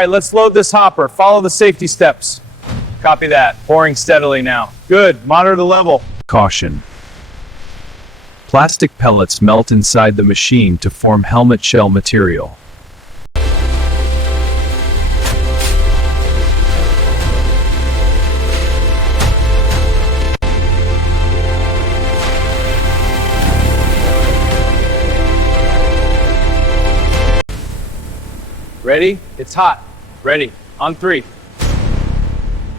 right, let's load this hopper. Follow the safety steps. Copy that. Pouring steadily now. Good. Monitor the level. Caution. Plastic pellets melt inside the machine to form helmet shell material. Ready? It's hot. Ready. On 3.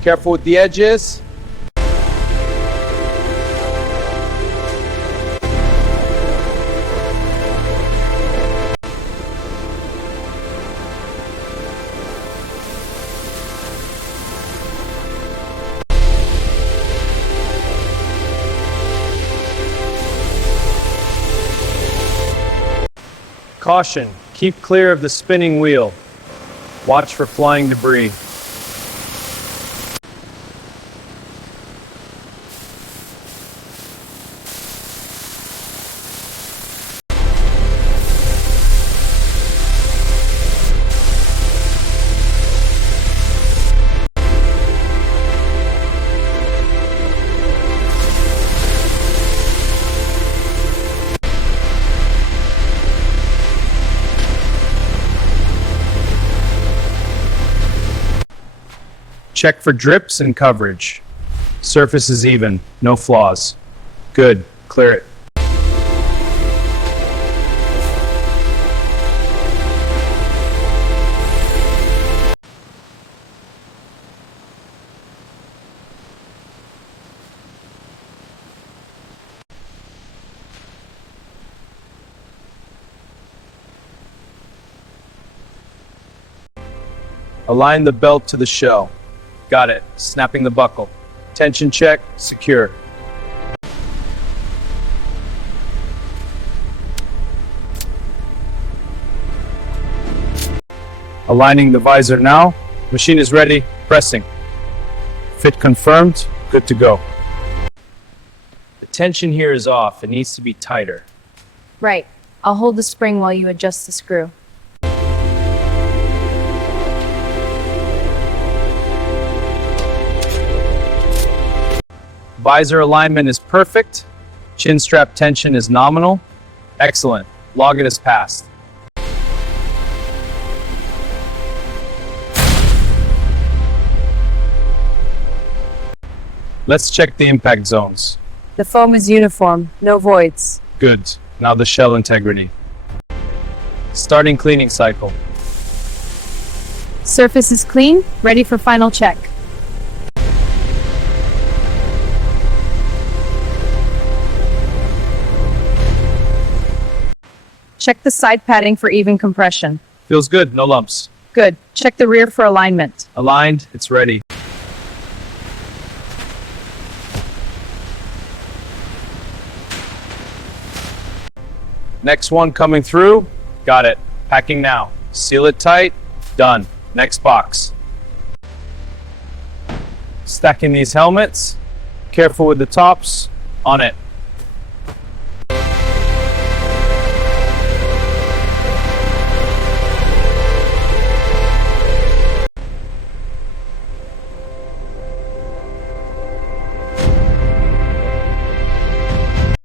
Careful with the edges. Caution. Keep clear of the spinning wheel. Watch for flying debris. Check for drips and coverage. Surface is even, no flaws. Good, clear it. Align the belt to the shell. Got it. Snapping the buckle. Tension check. Secure. Aligning the visor now. Machine is ready. Pressing. Fit confirmed. Good to go. The tension here is off. It needs to be tighter. Right. I'll hold the spring while you adjust the screw. Visor alignment is perfect. Chin strap tension is nominal. Excellent. Log it as passed. Let's check the impact zones. The foam is uniform, no voids. Good. Now the shell integrity. Starting cleaning cycle. Surface is clean, ready for final check. Check the side padding for even compression. Feels good. No lumps. Good. Check the rear for alignment. Aligned. It's ready. Next one coming through. Got it. Packing now. Seal it tight. Done. Next box. Stacking these helmets. Careful with the tops. On it.